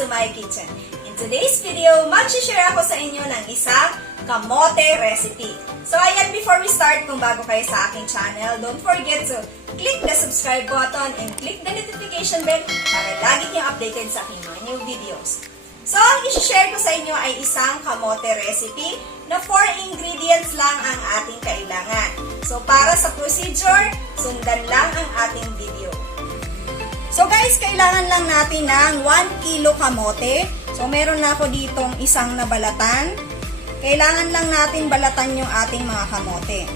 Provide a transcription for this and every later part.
to my kitchen. In today's video, mag-share ako sa inyo ng isang kamote recipe. So ayan, before we start, kung bago kayo sa aking channel, don't forget to click the subscribe button and click the notification bell para lagi kayong updated sa aking mga new videos. So ang i-share ko sa inyo ay isang kamote recipe na 4 ingredients lang ang ating kailangan. So para sa procedure, sundan lang ang ating video. So guys, kailangan lang natin ng 1 kilo kamote. So meron na ako ditong isang nabalatan. Kailangan lang natin balatan yung ating mga kamote.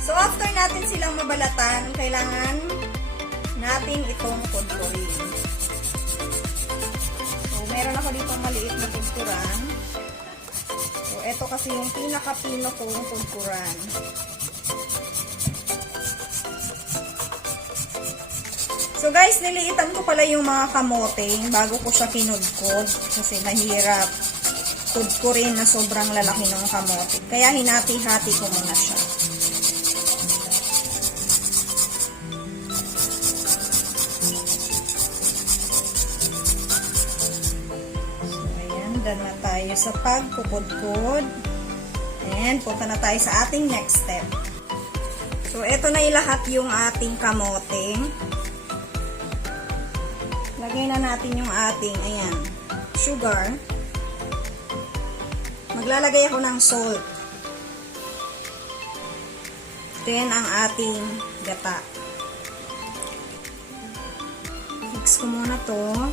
So after natin silang mabalatan, kailangan natin itong kudkurin. So meron ako ditong maliit na kudkuran. So ito kasi yung pinaka-pino kong kudkuran. So guys, niliitan ko pala yung mga kamote bago ko siya kinudkod kasi mahirap kudkurin na sobrang lalaki ng kamote. Kaya hinati-hati ko muna siya. Done na tayo sa pagkukudkod. And punta na tayo sa ating next step. So, ito na lahat yung ating kamote. Lagay na natin yung ating, ayan, sugar. Maglalagay ako ng salt. Then, ang ating gata. Mix ko muna to.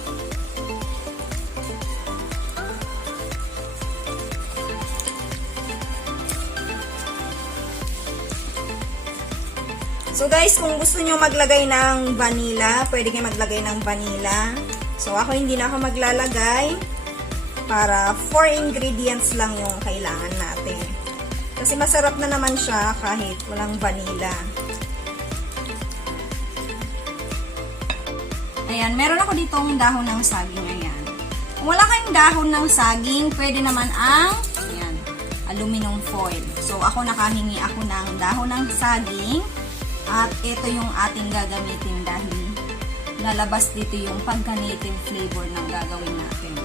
So guys, kung gusto nyo maglagay ng vanilla, pwede kayo maglagay ng vanilla. So ako hindi na ako maglalagay para 4 ingredients lang yung kailangan natin. Kasi masarap na naman siya kahit walang vanilla. Ayan, meron ako ditong dahon ng saging. Ayan. Kung wala kayong dahon ng saging, pwede naman ang ayan, aluminum foil. So ako nakahingi ako ng dahon ng saging. At ito yung ating gagamitin dahil lalabas dito yung pagka-native flavor ng gagawin natin.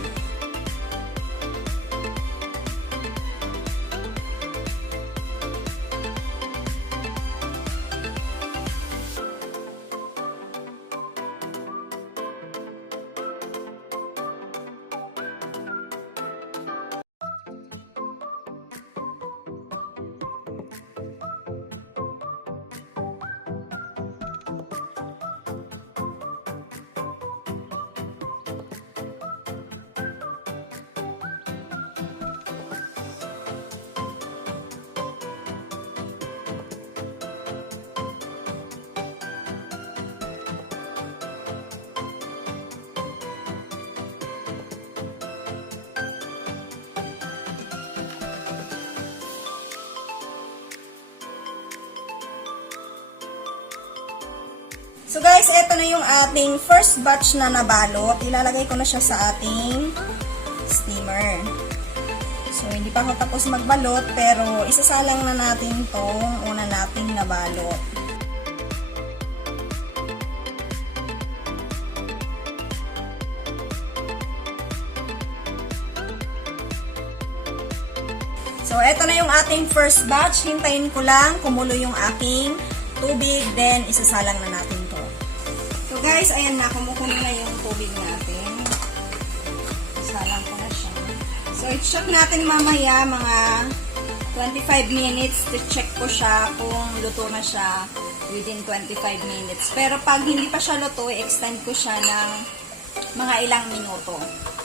So guys, ito na yung ating first batch na nabalot. Ilalagay ko na siya sa ating steamer. So hindi pa ako tapos magbalot, pero isasalang na natin tong una nating nabalot. So ito na yung ating first batch. Hintayin ko lang kumulo yung aking tubig, then isasalang na natin to. So guys, ayan na, kumukulo na yung tubig natin. Isasalang ko na siya. So i-check natin mamaya mga 25 minutes to check ko siya kung luto na siya within 25 minutes. Pero pag hindi pa siya luto, i-extend ko siya ng mga ilang minuto.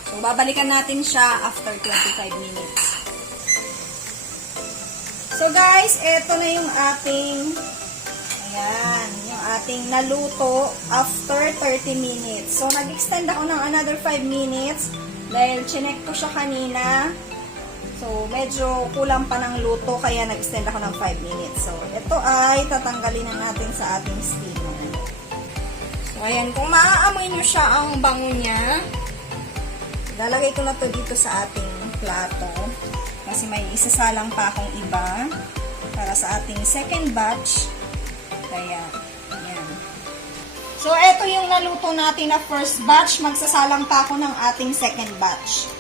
So babalikan natin siya after 25 minutes. So guys, eto na yung ating ayan, yung ating naluto after 30 minutes. So, nag-extend ako ng another 5 minutes dahil chinek ko siya kanina. So, medyo kulang pa ng luto kaya nag-extend ako ng 5 minutes. So, ito ay tatanggalin na natin sa ating steamer. So, ayan, kung maaamoy nyo siya ang bango niya, Lalagay ko na to dito sa ating plato. Kasi may isasalang pa akong iba para sa ating second batch. Kaya, ayan. So, ito yung naluto natin na first batch. Magsasalang pa ako ng ating second batch.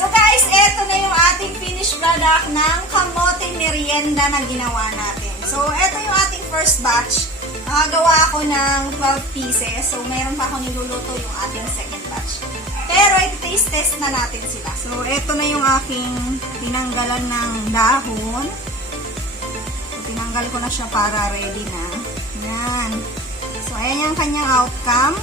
So guys, eto na yung ating finished product ng kamote merienda na ginawa natin. So, eto yung ating first batch. Nakagawa ako ng 12 pieces. So, mayroon pa ako niluluto yung ating second batch. Pero, i-taste test na natin sila. So, eto na yung aking tinanggalan ng dahon. So, tinanggal ko na siya para ready na. Yan. So, ayan yung kanyang outcome.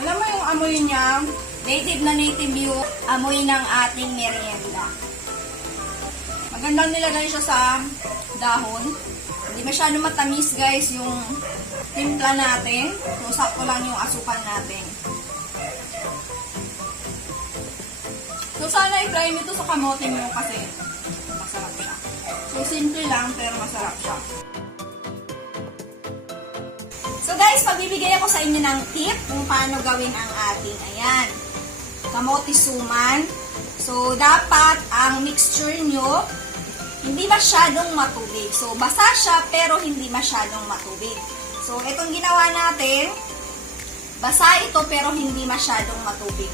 Alam mo yung amoy niya, native na native yung amoy ng ating merienda. Magandang nilagay siya sa dahon. Hindi masyado matamis guys yung timpla natin. So, sakto lang yung asukal natin. So, sana i-try nyo to sa kamote nyo kasi masarap siya. So, simple lang pero masarap siya. So guys, magbibigay ako sa inyo ng tip kung paano gawin ang ating, ayan, Kamote Suman. So, dapat ang mixture nyo, hindi masyadong matubig. So, basa siya pero hindi masyadong matubig. So, itong ginawa natin, basa ito pero hindi masyadong matubig.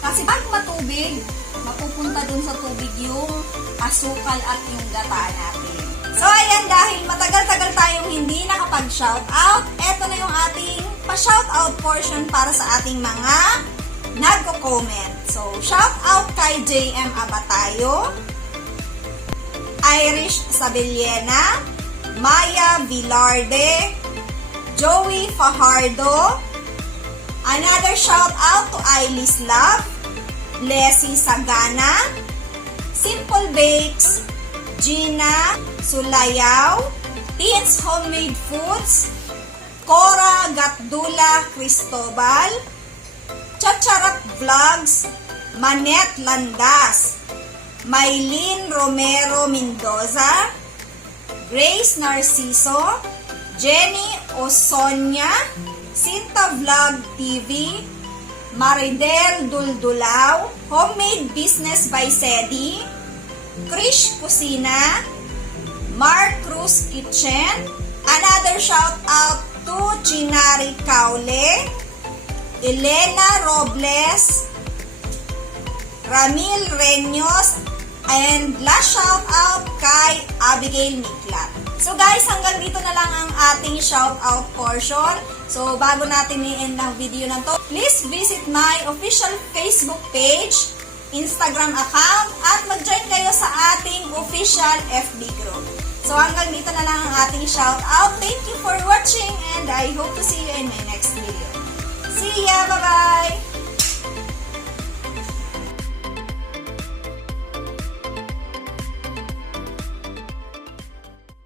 Kasi pag matubig, mapupunta dun sa tubig yung asukal at yung gata natin. So, ayan, dahil matagal-tagal tayong hindi nakapag-shoutout, eto na yung ating pa-shoutout portion para sa ating mga nagko-comment. So, shoutout kay JM Abatayo, Irish Sabillena, Maya Villarde, Joey Fajardo, another shoutout to Ailis Love, Leslie Sagana, Simple Bakes, Gina Sulayaw, Teens Homemade Foods, Cora Gatdula Cristobal, Chacharat Vlogs, Manet Landas, Maylin Romero Mendoza, Grace Narciso, Jenny Osonia, Sinta Vlog TV, Maridel Duldulaw, Homemade Business by Sedi, Krish Kusina, Mark Cruz Kitchen, another shout out to Chinari Kaule, Elena Robles, Ramil Reños, and last shout out kay Abigail Miklat. So guys, hanggang dito na lang ang ating shout out portion. So bago natin i-end ang video na to, please visit my official Facebook page, Instagram account, at mag-join kayo sa ating official FB group. So hanggang dito na lang ang ating shout out. Thank you for watching and I hope to see you in my next